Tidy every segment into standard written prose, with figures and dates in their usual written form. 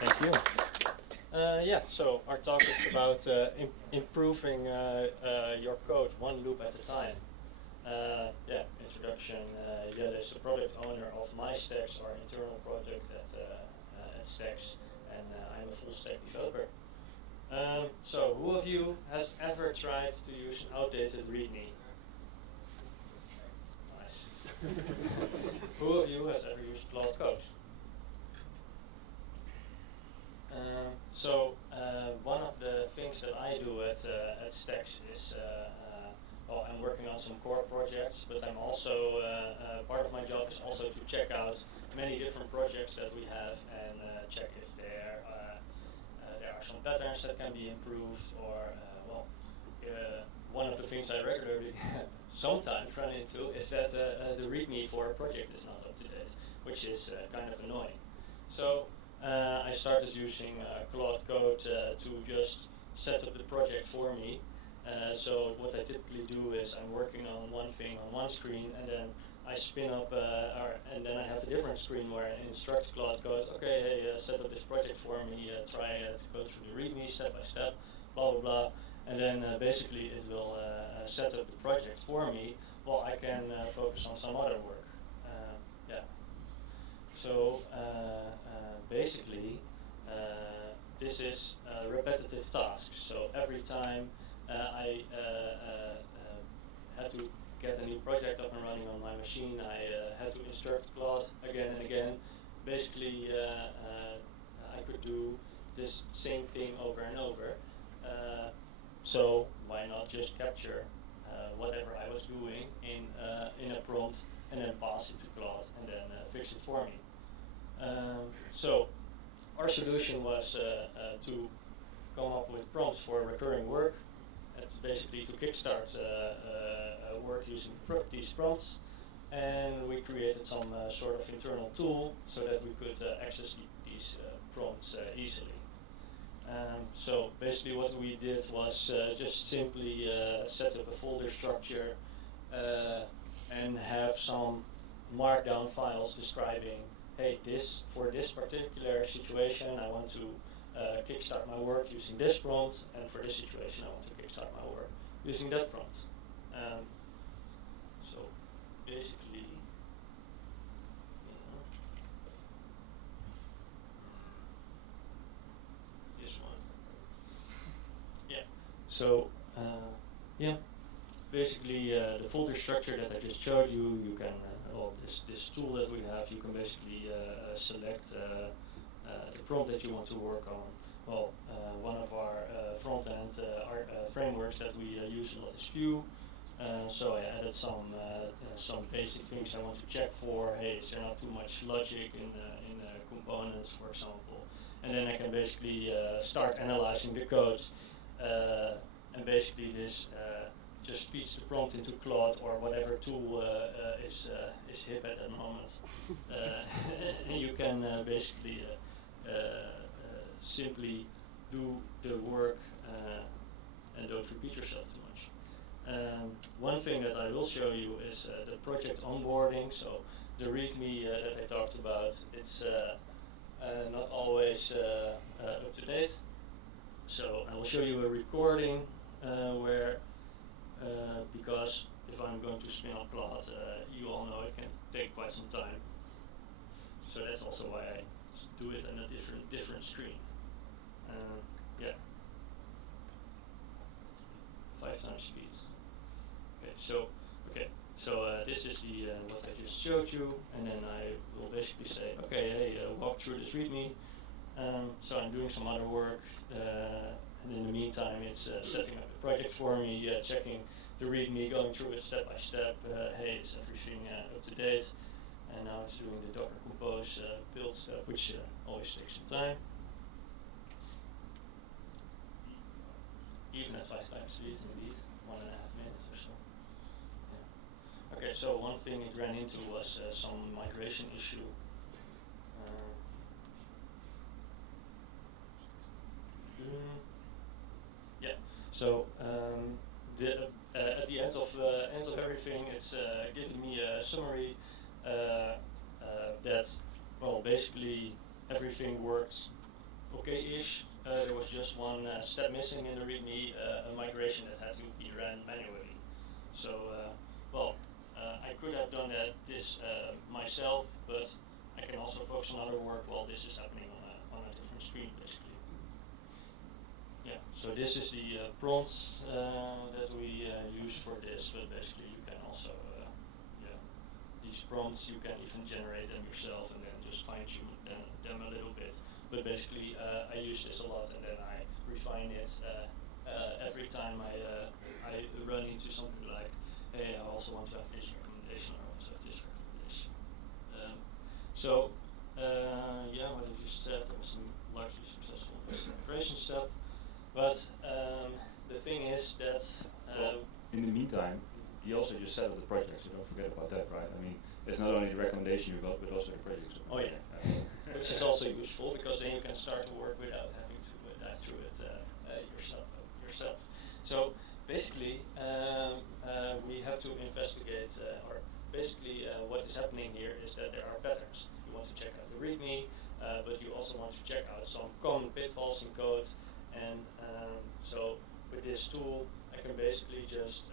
Thank you. Yeah, so our talk is about improving your code one loop at a time. Yeah, introduction. Jelle is the product owner of MyStacks, our internal project at Stacks, and I'm a full stack developer. So, who of you has ever tried to use an outdated README? Nice. Who of you has ever used Cloud Code? One of the things that I do at Stacks is, well, I'm working on some core projects, but I'm also, part of my job is also to check out many different projects that we have and check if there are some patterns that can be improved, or, well, one of the things I regularly sometimes run into is that the README for a project is not up to date, which is kind of annoying. So I started using Cloud Code to just set up the project for me. So what I typically do is I'm working on one thing on one screen, and then I spin up, and then I have a different screen where I instruct Cloud Code, okay, hey, set up this project for me, try to go through the README step by step, blah, blah, blah. And then basically it will set up the project for me while I can focus on some other work. Yeah. So basically, this is a repetitive task. So every time I had to get a new project up and running on my machine, I had to instruct Claude again and again. Basically, I could do this same thing over and over. So why not just capture whatever I was doing in a prompt and then pass it to Claude and then fix it for me. So our solution was to come up with prompts for recurring work. It's basically to kickstart work using these prompts, and we created some sort of internal tool so that we could access these prompts easily. So basically what we did was just simply set up a folder structure and have some markdown files describing, hey, for this particular situation I want to kickstart my work using this prompt, and for this situation I want to kickstart my work using that prompt. So basically, this one. Yeah. So yeah, basically the folder structure that I just showed you, you can, well, this tool that we have, you can basically select the prompt that you want to work on. Well, one of our front-end frameworks that we use a lot is Vue. So I added some basic things I want to check for. Hey, is there not too much logic in components, for example? And then I can basically start analyzing the code. And basically this just feeds the prompt into Claude or whatever tool is hip at that moment. And you can basically simply do the work and don't repeat yourself too much. One thing that I will show you is the project onboarding. So the README that I talked about, it's not always up to date. So I will show you a recording where, because if I'm going to spin up Claude, you all know it can take quite some time. So that's also why I do it on a different screen. Yeah. 5 times speed. Okay, so this is the what I just showed you, and then I will basically say, okay, hey, walk through this README. So I'm doing some other work, and in the meantime, it's setting up the project for me, checking the README, going through it step by step. Hey, is everything up to date? And now it's doing the Docker Compose build step, which always takes some time. Even at 5 times speed, indeed, 1.5 minutes or so. Yeah. Okay, so one thing it ran into was some migration issue. Yeah. So at the end of everything, it's giving me a summary that, well, basically everything works okay-ish. There was just one step missing in the README, a migration that had to be ran manually. So, I could have done this myself, but I can also focus on other work while this is happening on a different screen, basically. Yeah, so this is the prompts that we use for this, but basically you can also, these prompts you can even generate them yourself and then just fine-tune them a little bit. But basically I use this a lot and then I refine it every time I run into something like, hey, I also want to have this recommendation or I want to have this recommendation. What I just said, it was a largely successful migration step. But the thing is that in the meantime, he also just set up the project, so don't forget about that, right? I mean, it's not only the recommendation you got, but also the project. So oh yeah, which is also useful because then you can start to work without having to dive through it yourself. So basically, we have to investigate, or basically what is happening here is that there are patterns. You want to check out the README, but you also want to check out some common pitfalls in code. And so with this tool, I can basically just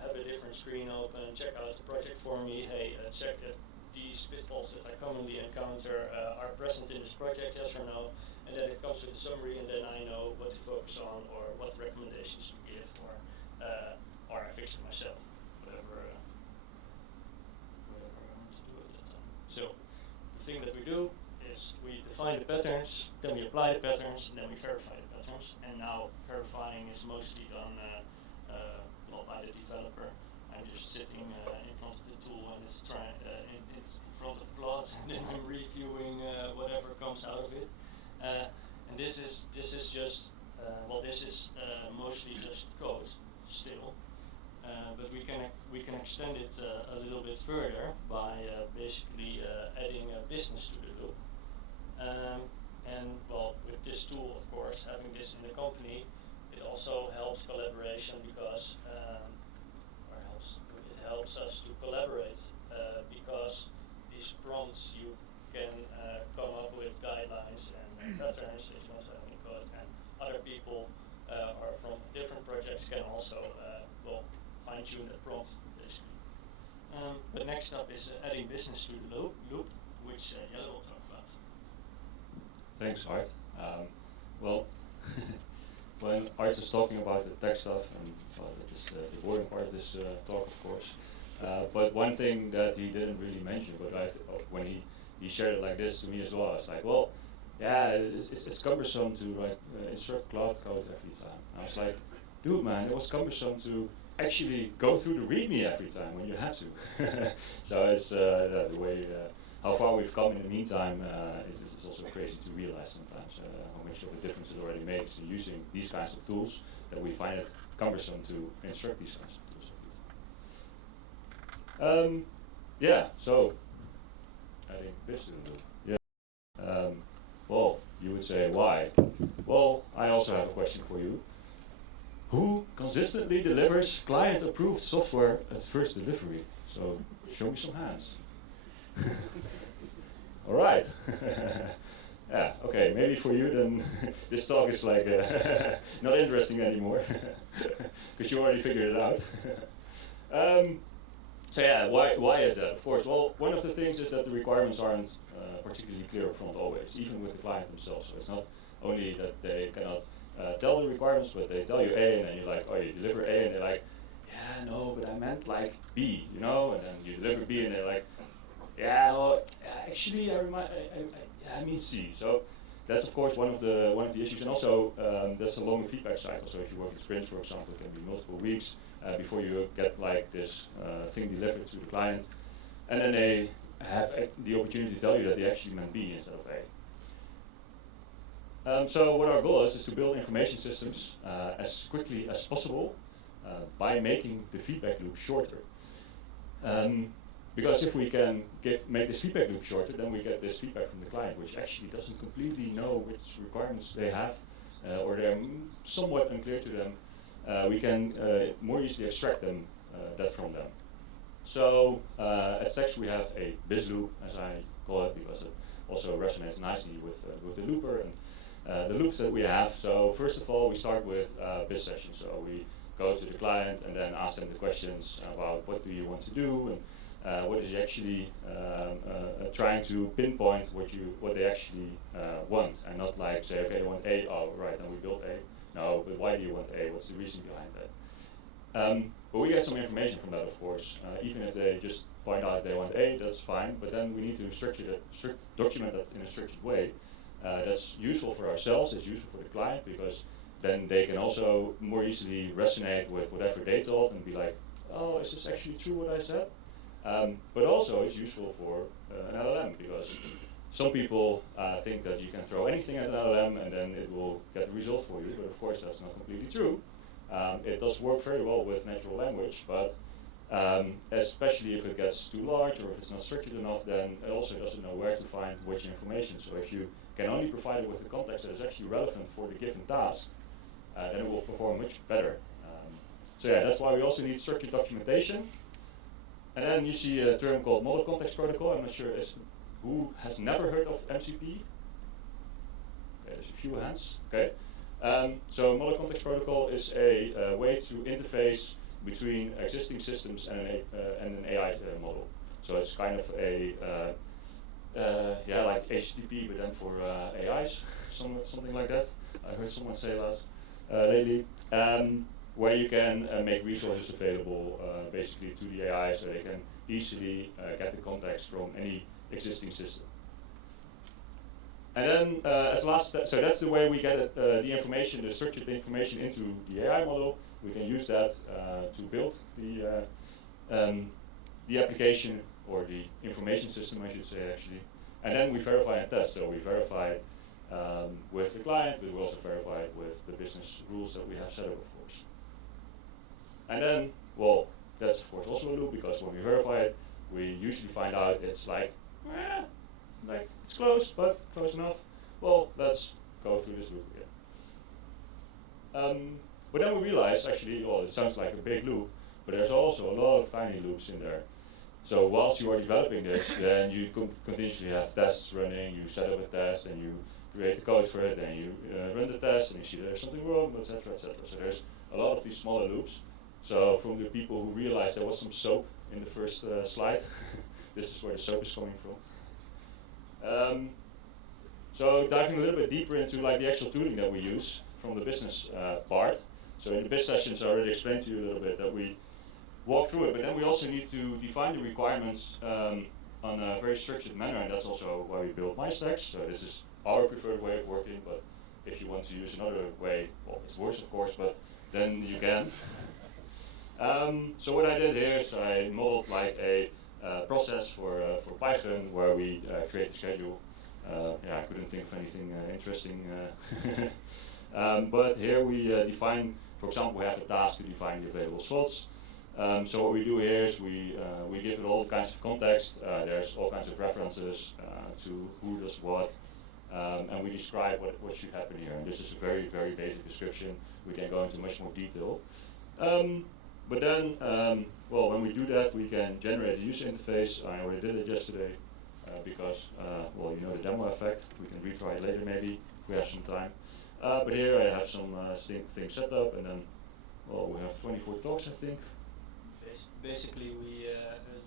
have a different screen open, check out the project for me. Hey, check if these pitfalls that I commonly encounter are present in this project, yes or no. And then it comes with a summary, and then I know what to focus on or what recommendations to give, or I fix it myself, whatever I want to do at that time. So the thing that we do is we define the patterns, then we apply the patterns, and then we verify the patterns. And now verifying is mostly done by the developer. I'm just sitting in front of the tool and it's in front of Claude, and then I'm reviewing whatever comes out of it. And this is just this is mostly just code still. But we can extend it a little bit further by basically adding a business to the loop. With this tool, of course, having this in the company, it also helps collaboration because, it helps us to collaborate because these prompts you can come up with guidelines and patterns that you want to have in code, and other people or from different projects can also fine-tune that prompt, basically. But next up is adding business to the loop, which Jelle will talk about. Thanks, Ard. When Ard is talking about the tech stuff, and that is the boring part of this talk, of course. But one thing that he didn't really mention, but when he shared it like this to me as well, I was like, well, yeah, it's cumbersome to insert cloud code every time. I was like, dude, man, it was cumbersome to actually go through the README every time when you had to. So it's the way how far we've come in the meantime is also crazy to realize sometimes how much of a difference it already makes in using these kinds of tools, that we find it cumbersome to insert these kinds of tools every time. So adding this to the loop. Yeah. Well, you would say, why? Well, I also have a question for you. Who consistently delivers client-approved software at first delivery? So show me some hands. All right. Yeah, okay, maybe for you then this talk is like not interesting anymore because you already figured it out. So yeah, why is that? Of course, well, one of the things is that the requirements aren't particularly clear up front always, even with the client themselves. So it's not only that they cannot tell the requirements, but they tell you A, and then you're like, oh, you deliver A, and they're like, yeah, no, but I meant like B, you know? And then you deliver B, and they're like, yeah, well, actually, I mean C. So that's of course one of the issues, and also that's a longer feedback cycle. So if you work in sprints, for example, it can be multiple weeks before you get like this thing delivered to the client, and then they have the opportunity to tell you that they actually meant B instead of A. So what our goal is to build information systems as quickly as possible by making the feedback loop shorter. Because if we can make this feedback loop shorter, then we get this feedback from the client, which actually doesn't completely know which requirements they have, or they're somewhat unclear to them. We can more easily extract that from them. So at Stacks we have a biz loop, as I call it, because it also resonates nicely with the looper. the loops that we have. So first of all, we start with biz session. So we go to the client and then ask them the questions about what do you want to do and what is he actually trying to pinpoint what they actually want, and not like say, okay, you want A, oh right, then we build A. No, but why do you want A? What's the reason behind that? But we get some information from that, of course. Even if they just point out they want A, that's fine. But then we need to document that in a structured way. That's useful for ourselves. It's useful for the client because then they can also more easily resonate with whatever they told and be like, oh, is this actually true what I said? But also it's useful for an LLM because some people think that you can throw anything at an LLM and then it will get the result for you, but of course that's not completely true. It does work very well with natural language, but especially if it gets too large or if it's not structured enough, then it also doesn't know where to find which information. So if you can only provide it with the context that is actually relevant for the given task, then it will perform much better. So yeah, that's why we also need structured documentation. And then you see a term called Model Context Protocol. I'm not sure who has never heard of MCP. Okay, there's a few hands. Okay. So Model Context Protocol is a way to interface between existing systems and an AI model. So it's kind of a like HTTP, but then for AIs, something like that. I heard someone say lately, where you can make resources available basically to the AI, so they can easily get the context from any existing system. And then as last step, so that's the way we get the information, the structured information into the AI model. We can use that to build the application or the information system, I should say actually. And then we verify and test. So we verify it with the client, but we also verify it with the business rules that we have set up, of course. And then, well, that's of course also a loop because when we verify it, we usually find out it's like it's close, but close enough. Well, let's go through this loop again. But then we realize actually, well, it sounds like a big loop, but there's also a lot of tiny loops in there. So whilst you are developing this, then you continuously have tests running, you set up a test and you create the code for it, and you run the test and you see there's something wrong, etc., etc. So there's a lot of these smaller loops. So from the people who realized there was some soap in the first slide, this is where the soap is coming from. So diving a little bit deeper into like the actual tooling that we use from the business part. So in the biz sessions I already explained to you a little bit that we walk through it, but then we also need to define the requirements on a very structured manner, and that's also why we build MyStacks. So this is our preferred way of working, but if you want to use another way, well, it's worse of course, but then you can. So what I did here is I modeled like a process for Pygrunn where we create a schedule. I couldn't think of anything interesting. But here we define, for example, we have a task to define the available slots. So what we do here is we give it all kinds of context. There's all kinds of references to who does what. And we describe what should happen here. And this is a very, very basic description. We can go into much more detail. But then, well, when we do that, we can generate a user interface. I already did it yesterday because, well, you know the demo effect. We can retry it later maybe if we have some time. But here I have some things set up, and then, well, we have 24 talks, I think. Basically, we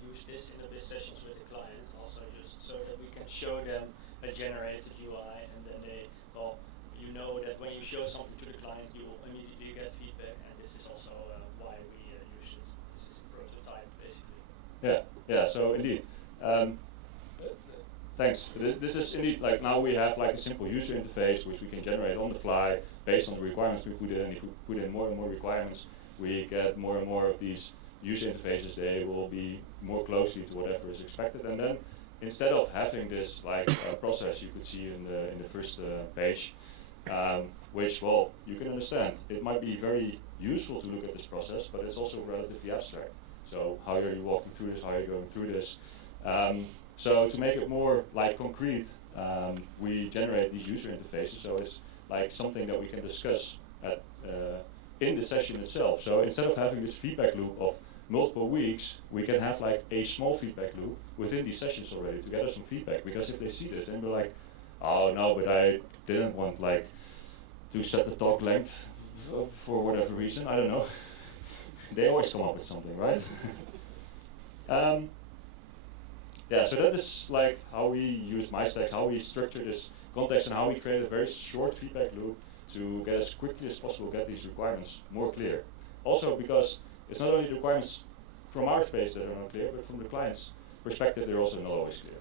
use this in the biz sessions with the client, also just so that we can show them a generated UI, and then they, well, you know that when you show something to the client, you will immediately get feedback, and this is also why we use it. This is a prototype, basically. Yeah. So indeed, thanks. This is indeed like now we have like a simple user interface which we can generate on the fly based on the requirements we put in. If we put in more and more requirements, we get more and more of these user interfaces. They will be more closely to whatever is expected, and then instead of having this like process you could see in the first page, which, well, you can understand, it might be very useful to look at this process, but it's also relatively abstract. So how are you walking through this? How are you going through this? So to make it more like concrete, we generate these user interfaces. So it's like something that we can discuss in the session itself. So instead of having this feedback loop of multiple weeks, we can have like a small feedback loop within these sessions already to gather some feedback. Because if they see this, then they're like, oh no, but I didn't want like to set the talk length for whatever reason, I don't know. They always come up with something, right? Yeah, so that is like how we use MyStacks, how we structure this context, and how we create a very short feedback loop to get as quickly as possible get these requirements more clear. Also because it's not only the requirements from our space that are not clear, but from the client's perspective they're also not always clear.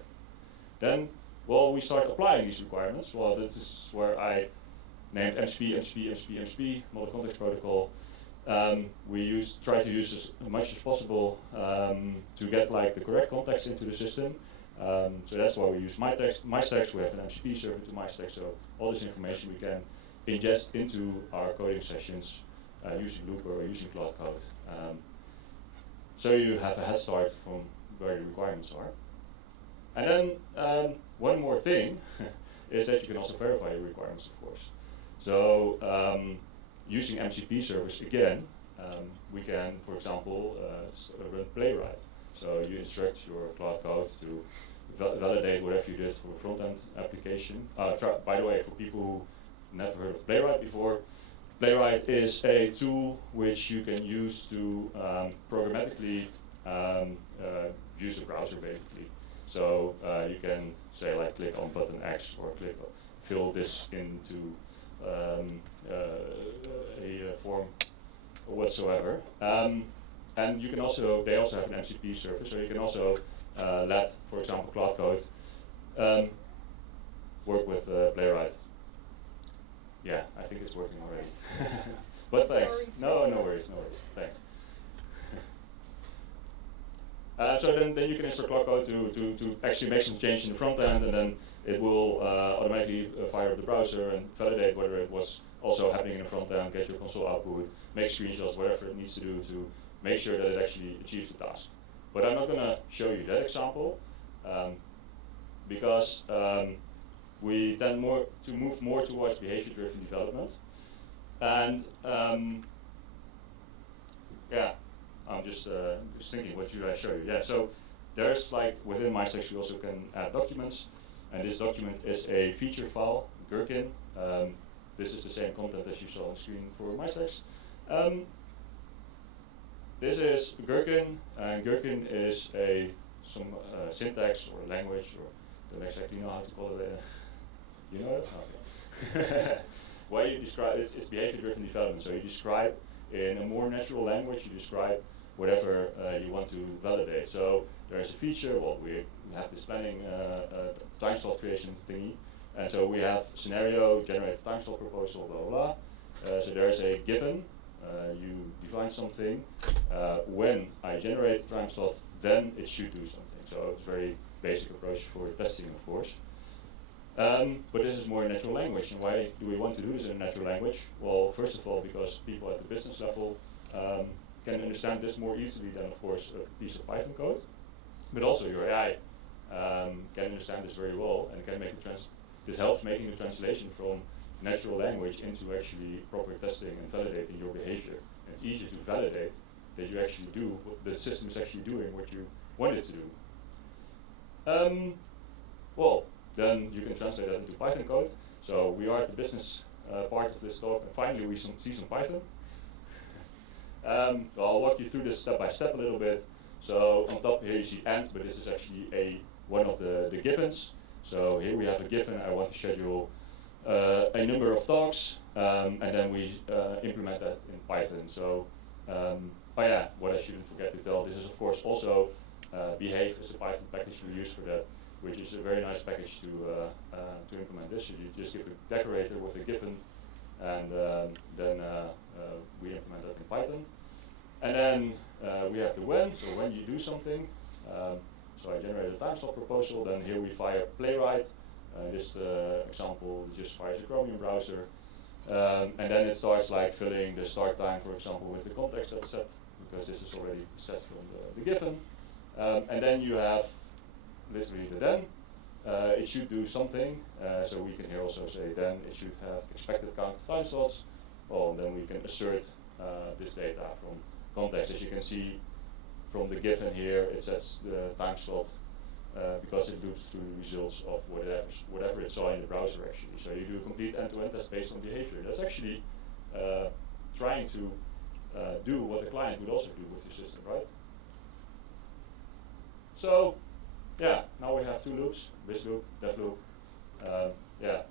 Then, well, we start applying these requirements. Well, this is where I named MCP, Model Context Protocol. We try to use as much as possible to get like the correct context into the system. So that's why we use MyStacks. We have an MCP server to MyStacks, so all this information we can ingest into our coding sessions using Looper or using Cloud Code. So you have a head start from where the requirements are. And then one more thing is that you can also verify your requirements, of course. So using MCP servers again, we can, for example, run Playwright. So you instruct your Cloud Code to validate whatever you did for a front-end application. By the way, for people who never heard of Playwright before, Playwright is a tool which you can use to programmatically use a browser, basically. So you can say like click on button X or fill this into a form or whatsoever. And you can also, they also have an MCP server, so you can also let, for example, Cloud Code work with Playwright. Yeah, I think it's working already. But thanks. No worries, thanks. So then you can install Cloud Code to actually make some change in the front end, and then it will automatically fire up the browser and validate whether it was also happening in the front end, get your console output, make screenshots, whatever it needs to do to make sure that it actually achieves the task. But I'm not going to show you that example because we tend to move more towards behavior-driven development. And yeah, I'm just thinking, what should I show you? Yeah, so there's like, within MyStacks we also can add documents, and this document is a feature file, Gherkin. This is the same content as you saw on screen for MyStacks. This is Gherkin, and Gherkin is some syntax or language, or don't exactly know how to call it. You know it? Okay. Why you describe it's behavior-driven development. So you describe in a more natural language. You describe whatever you want to validate. So there is a feature. Well, we have this planning time slot creation thingy, and so we have scenario, generate a time slot proposal, blah blah blah. So there is a given. You define something. When I generate the time slot, then it should do something. So it's a very basic approach for testing, of course. But this is more in natural language. And why do we want to do this in a natural language? Well, first of all, because people at the business level can understand this more easily than, of course, a piece of Python code. But also your AI can understand this very well, and can make this helps making the translation from natural language into actually proper testing and validating your behavior. And it's easier to validate that you actually do what the system is actually doing what you want it to do. Well, then you can translate that into Python code. So we are at the business part of this talk, and finally we see some Python. I'll walk you through this step by step a little bit. So on top here you see end, but this is actually one of the givens. So here we have a given. I want to schedule a number of talks, and then we implement that in Python. So, oh yeah, what I shouldn't forget to tell, this is of course also behave as a Python package we use for that, which is a very nice package to implement this. So you just give a decorator with a given, and then we implement that in Python. And then we have the when, so when you do something. So I generate a time slot proposal, then here we fire Playwright. This example just fires a Chromium browser. And then it starts like filling the start time, for example, with the context that's set, because this is already set from the given. And then you have literally the then. It should do something, so we can here also say then it should have expected count of time slots. Well, then we can assert this data from context. As you can see from the given here, it sets the time slot because it loops through the results of whatever it saw in the browser actually. So you do a complete end-to-end test based on behavior. That's actually trying to do what the client would also do with your system, right? So, yeah, now we have two loops, this loop, dev loop. Yeah,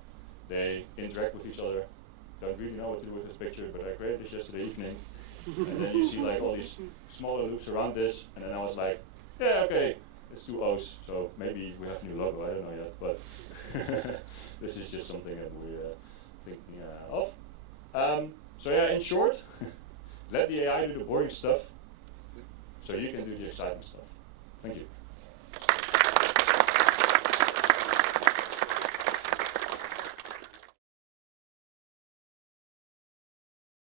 they interact with each other. Don't really know what to do with this picture, but I created this yesterday evening. And then you see like all these smaller loops around this, and then I was like, yeah, okay, it's two O's, so maybe we have a new logo, I don't know yet, but this is just something that we're thinking of. So yeah, in short, let the AI do the boring stuff, so you can do the exciting stuff. Thank you.